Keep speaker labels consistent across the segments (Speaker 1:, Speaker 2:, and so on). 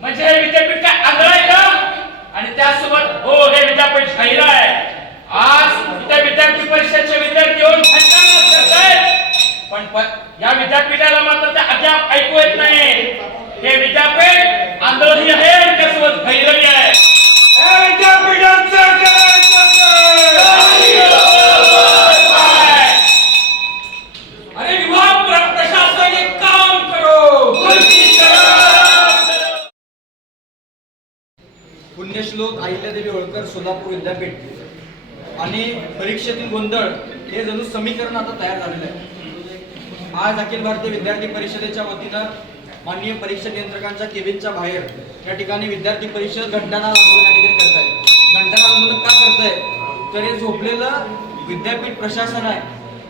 Speaker 1: म्हणजे हे विद्यापीठ काय आंधळ आहे का? आणि त्यासोबत हो हे विद्यापीठ जाहीर आहे. आज त्या विद्यार्थी परीक्षेचे विद्यार्थी येऊन पण या विद्यापीठाला मात्र ते अद्याप ऐकू येत नाही. हे विद्यापीठ आंधळही आहे आणि त्यासोबत
Speaker 2: अहिल्यादेवी होळकर सोलापूर विद्यापीठ. आणि परीक्षेतील गोंधळ हे जणू समीकरण आता तयार झालेलं आहे. आज अखिल भारतीय विद्यार्थी परिषदेच्या वतीनं माननीय परीक्षा नियंत्रकांच्या केबिनच्या बाहेर या ठिकाणी विद्यार्थी परिषद घंटानाद आंदोलन या ठिकाणी करत आहे घंटानाद आंदोलन का करत आहे तर हे झोपलेलं विद्यापीठ प्रशासन आहे.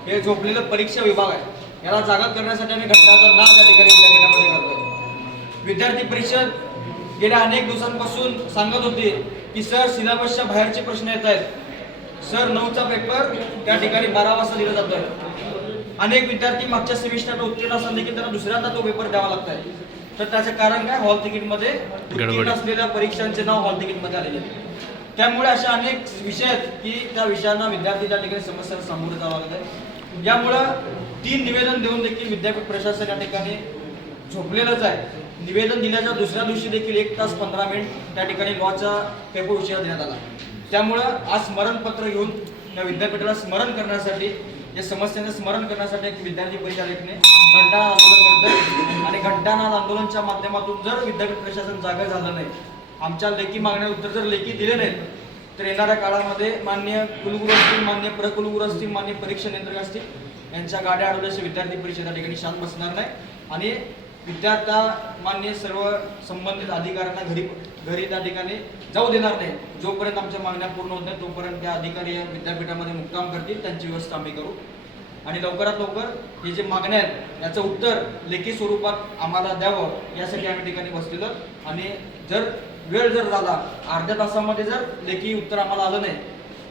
Speaker 2: हे झोपलेलं परीक्षा विभाग आहे. याला जागा करण्यासाठी आम्ही घंटाचा नाद या ठिकाणी विद्यापीठामध्ये करतोय विद्यार्थी परिषद गेल्या अनेक दिवसांपासून सांगत होते की सर सिलेबसच्या बाहेरचे प्रश्न येत आहेत. सर नऊचा पेपर त्या ठिकाणी बारा वाजता दिला जातोय अनेक विद्यार्थी मागच्या सेमिस्टरला उत्तीर्ण असताना देखील त्यांना दुसऱ्यांदा तो पेपर द्यावा लागत आहे तर त्याचे कारण काय? हॉल तिकीटमध्ये उत्तीर्ण असलेल्या परीक्षांचे नाव हॉल तिकीटमध्ये आलेले. त्यामुळे अशा अनेक विषय आहेत की त्या विषयांना विद्यार्थी त्या ठिकाणी समस्यांना सामोरे जावं लागत आहे यामुळं तीन निवेदन देऊन देखील विद्यापीठ प्रशासन या ठिकाणी झोपलेलंच आहे. निवेदन दिल्याच्या दुसऱ्या दिवशी देखील एक तास पंधरा मिनिट त्या ठिकाणी लॉचा पेपर उशिरा देण्यात आला. त्यामुळं आज स्मरणपत्र घेऊन विद्यापीठाला स्मरण करण्यासाठी या समस्यांचे स्मरण करण्यासाठी एक विद्यार्थी परिचालकने घंटा आंदोलन करतोय आणि घंटानाद आंदोलनच्या माध्यमातून जर विद्यापीठ प्रशासन जागा झालं नाही आमच्या लेखी मागण्या उत्तर जर लेखी दिले नाहीत तर येणाऱ्या काळामध्ये मान्य कुलगुरू असतील मान्य प्रकुलगुरू असतील मान्य परीक्षा नियंत्रक असतील यांच्या गाड्या अडवल्याशिवाय विद्यार्थी परिषद या ठिकाणी शांत बसणार नाही. आणि विद्यार्थ्या मान्य सर्व संबंधित अधिकाऱ्यांना घरी घरी त्या ठिकाणी जाऊ देणार नाही. जोपर्यंत आमच्या मागण्या पूर्ण होत नाही तोपर्यंत त्या अधिकारी या विद्यापीठामध्ये मुक्काम करतील त्यांची व्यवस्था आम्ही करू. आणि लवकरात लवकर हे जे मागण्या आहेत याचं उत्तर लेखी स्वरूपात आम्हाला द्यावं यासाठी आम्ही ठिकाणी बसलेलो आणि जर वेळ जर झाला अर्ध्या तासामध्ये जर लेखी उत्तर आम्हाला आलं नाही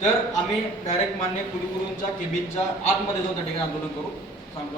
Speaker 2: तर आम्ही डायरेक्ट मान्य कुलगुरूंच्या केबिनच्या आतमध्ये जाऊन त्या ठिकाणी आंदोलन करू. सांगतो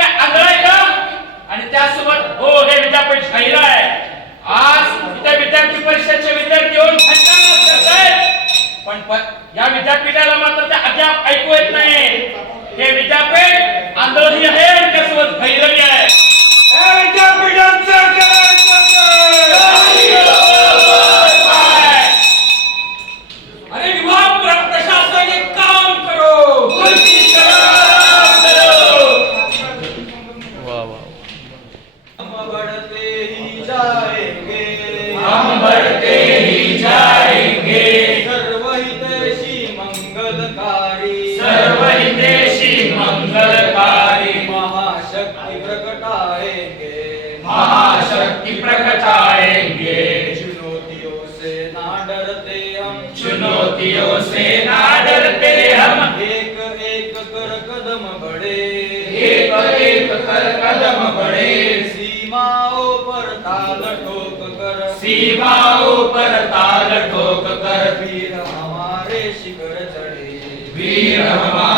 Speaker 1: पण या विद्यापीठाला मात्र ते अद्याप ऐकू येत नाही. हे विद्यापीठ आंधळही आहे.
Speaker 2: महाशक्ति प्रकटाएँगे। चुनौतियों से ना डरते हम।
Speaker 1: चुनौतियों से ना डरते हम।
Speaker 2: एक एक कर कदम बढ़े।
Speaker 1: एक एक कर कदम बढ़े।
Speaker 2: सीमाओं पर ताल ठोक कर।
Speaker 1: सीमाओं पर ताल ठोक कर।
Speaker 2: वीर हमारे शिखर चढ़े।
Speaker 1: वीर हमारे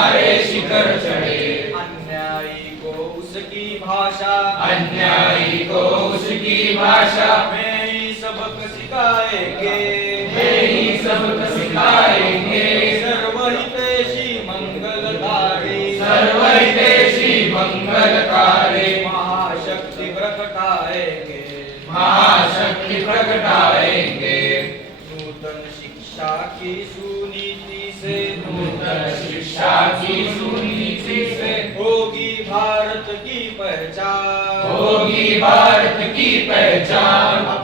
Speaker 2: सिखाएँगे।
Speaker 1: में ही सबक सिखाएँगे
Speaker 2: सर्वहितैषी मंगलकारी।
Speaker 1: सर्वहितेशी मंगलकारी।
Speaker 2: महाशक्ति प्रकटाएँगे।
Speaker 1: महाशक्ति प्रकटाएँगे।
Speaker 2: नूतन शिक्षा की सुनीति से।
Speaker 1: नूतन शिक्षा की सुनीति से।
Speaker 2: होगी भारत की पहचान।
Speaker 1: होगी भारत की पहचान।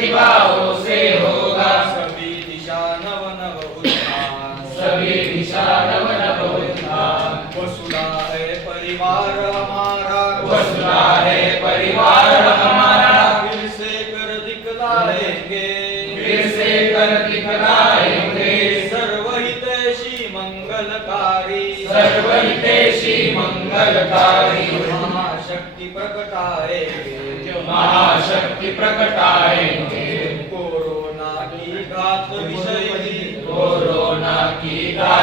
Speaker 2: प्रतिभाओं से होगा। सभी दिशा नव नव
Speaker 1: सभी दिशा नव नव
Speaker 2: वसुधा है परिवार हमारा।
Speaker 1: वसुधा है परिवार हमारा।
Speaker 2: फिर से कर दिखलाएँगे।
Speaker 1: फिर से कर दिखलाएँगे।
Speaker 2: सर्वहितैषी मंगलकारी।
Speaker 3: सर्वहितेशी मंगलकारी।
Speaker 2: महाशक्ती प्रकटाए
Speaker 3: महाशक्ति प्रकटाएँगे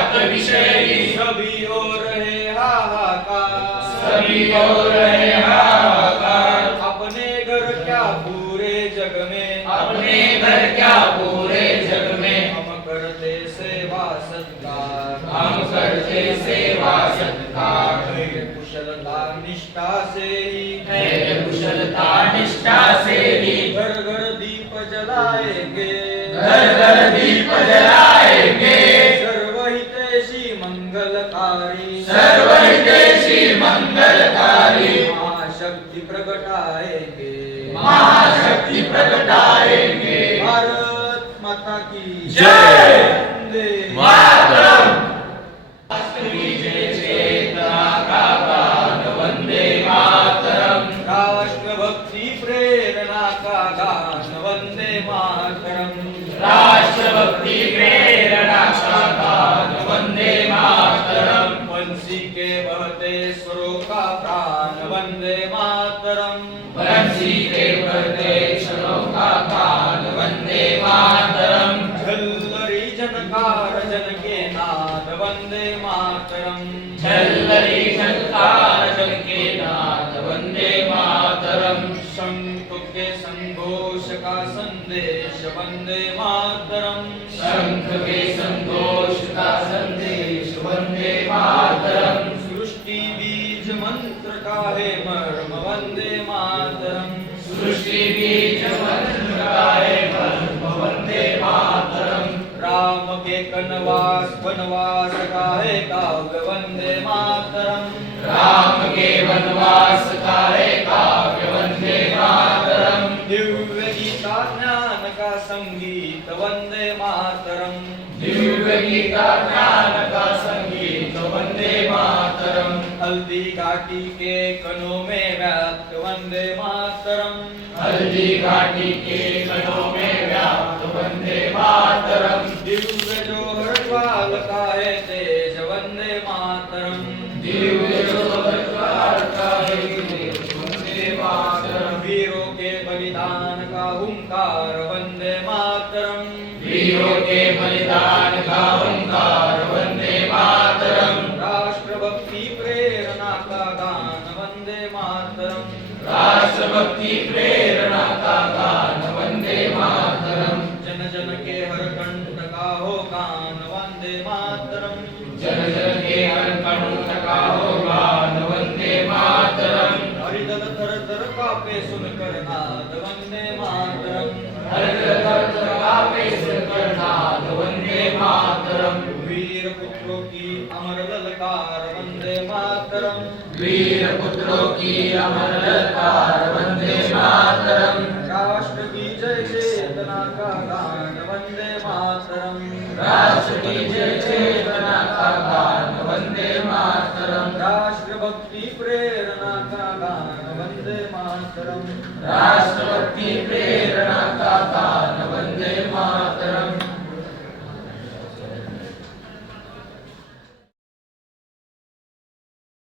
Speaker 2: घात विषयी सभी है हाहाकार।
Speaker 3: सभी है हाहाकार।
Speaker 2: अपने घर क्या पूरे जग में?
Speaker 3: अपने घर क्या पूरे जग में?
Speaker 2: हम करते सेवा सत्कार।
Speaker 3: हम करते सेवा सत्कार।
Speaker 2: कुशलता निष्ठा से ही
Speaker 3: कुशलता निष्ठा से ही।
Speaker 2: घर घर दीप जलाएँगे।
Speaker 3: घर घर दीप जलाएँगे।
Speaker 2: मंगलकारी
Speaker 3: सर्वहितेशी मंगलकारी।
Speaker 2: महाशक्ति प्रकटाएँगे
Speaker 3: महाशक्ति प्रकटाएँगे
Speaker 2: भारत माता की
Speaker 3: जय।
Speaker 2: वंदे
Speaker 3: मातरम। वंदे मातरम।
Speaker 2: झल्लरी जनकार जन के नाद वंदे मातरम।
Speaker 3: झल्लरी झंकार जन के नाद वंदे मातरम।
Speaker 2: शंख के संघोष का संदेश वंदे मातरम।
Speaker 3: शंख के संतोष का संदेश वंदे मातरम
Speaker 2: सृष्टि बीज मंत्र का है मर्म वंदे मातरम
Speaker 3: सृष्टि बीज मंत्र गाए मर्म वंदे मातरम
Speaker 2: वंदे मातरम
Speaker 3: राम के काव्य वंदे मातरम
Speaker 2: दिव्य गीता ज्ञान का संगीत वंदे मातरम।
Speaker 3: दिव्य गीता वंदे मातरम
Speaker 2: हल्दी घाटी के कनों में व्याप्त वंदे मातरम।
Speaker 3: हल्दी घाटी के कणों में व्याप्त वंदे मातरम।
Speaker 2: दिव्य जो हरज्वाल का है तेज वंदे मातरम।
Speaker 3: दिव्य ज्योतिर्कार का है वंदे मातरम।
Speaker 2: वीरों के बलिदान का हुंकार वंदे मातरम
Speaker 3: वीरों के बलिदान
Speaker 2: गान वंदे मातरम। जन जन के हर कंठ का हो गान वंदे मातरम हरिदल थर थर कापे सुनकर नाद वंदे मातरम।
Speaker 3: हर हर कापे सुनकर नाद वंदे मातरम।
Speaker 2: वीर पुत्रों की अमर ललकार वंदे मातरम।
Speaker 3: वीर पुत्रों की अमर ललकार वंदे मातरम।
Speaker 2: राष्ट्र की जय चेतना का गान मातरम
Speaker 3: राष्ट्र की जय चेतना का गान वंदे मातरम।
Speaker 2: राष्ट्रभक्ति